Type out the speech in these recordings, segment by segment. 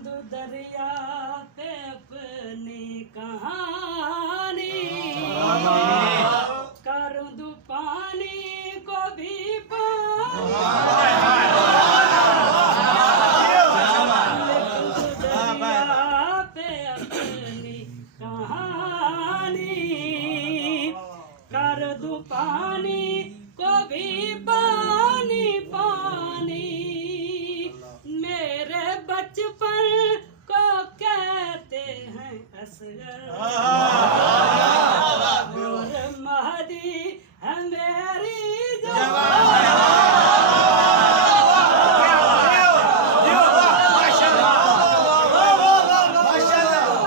दूं दरिया पे अपनी कहानी, कर दूं पानी को भी पानी, लिख दूं दरिया पे अपनी कहानी, कर दूं पानी को भी पानी पानी। मेरे बचपन को कहते हैं असगर, और महदी है मेरी जवानी।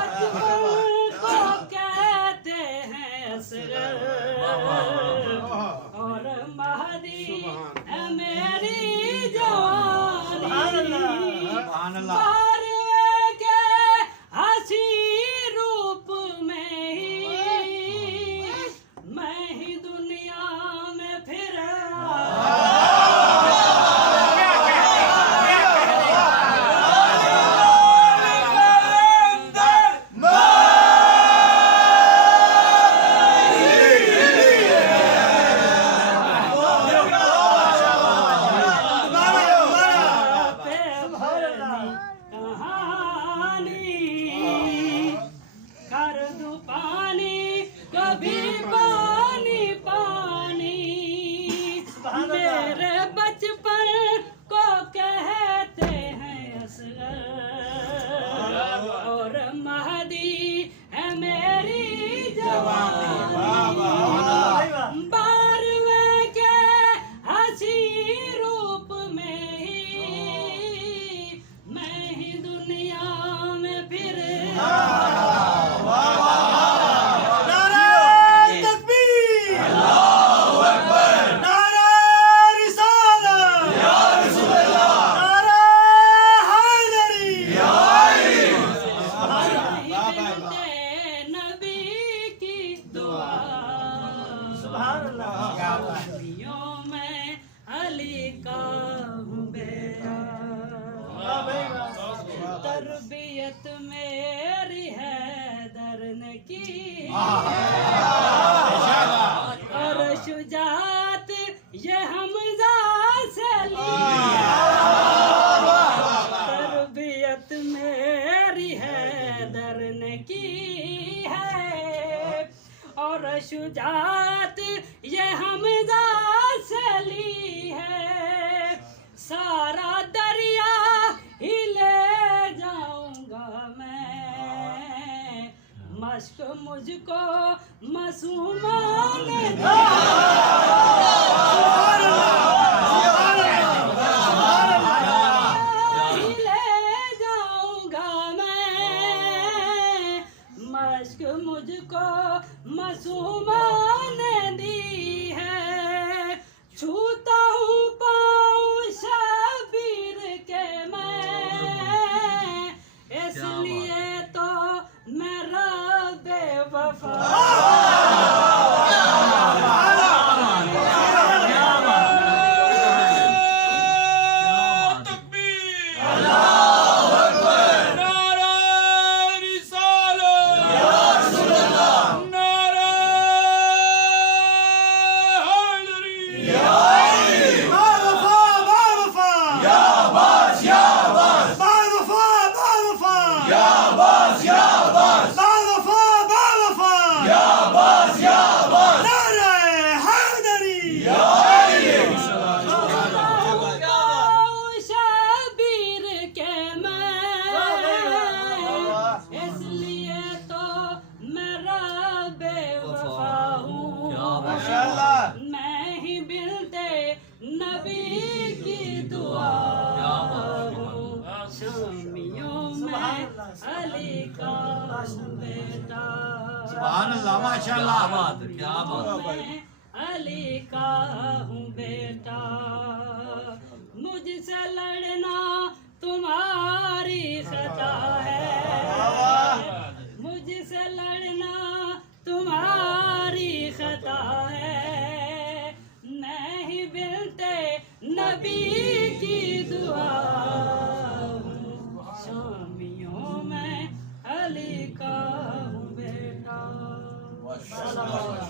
बचपन को कहते हैं असगर, और महदी है मेरी जवानी। बारहवें के हंसी रूप में ही मैं ही दुनिया में फिर कर दूं पानी कभी पानी पानी। मेरे बचपन को कहते हैं असगर, और महदी है मेरी जवानी। बारहवें के हंसी रूप में ही मैं ही दुनिया में फिर में अली का हूँ बेटा, तरबियत मेरी है दरने की, और शुजात ये हमजा से ली। तरबियत मेरी है दरने की है, और शुजात ये हमजा से ली है। सारा दरिया ही ले जाऊंगा मैं, मश्क मुझको मासूमान ले जाऊंगा मैं, मश्क मुझको मासूमान दी है। छूता हूँ पाँव शबीर के मैं, इसलिए तो मेरा बेवफा। मैं ही बिलते नबी की दुआ हूँ, शामियों में अली का बेटा। सुभान अल्लाह, माशाअल्लाह। क्या बात है। मैं अली का हूँ बेटा, मुझसे लड़ना तुम्हारी खता है, मुझसे लड़ना तुम्हारी खता है। मैं ही बिलते नबी की दुआ हूँ, शामी माशाल्लाह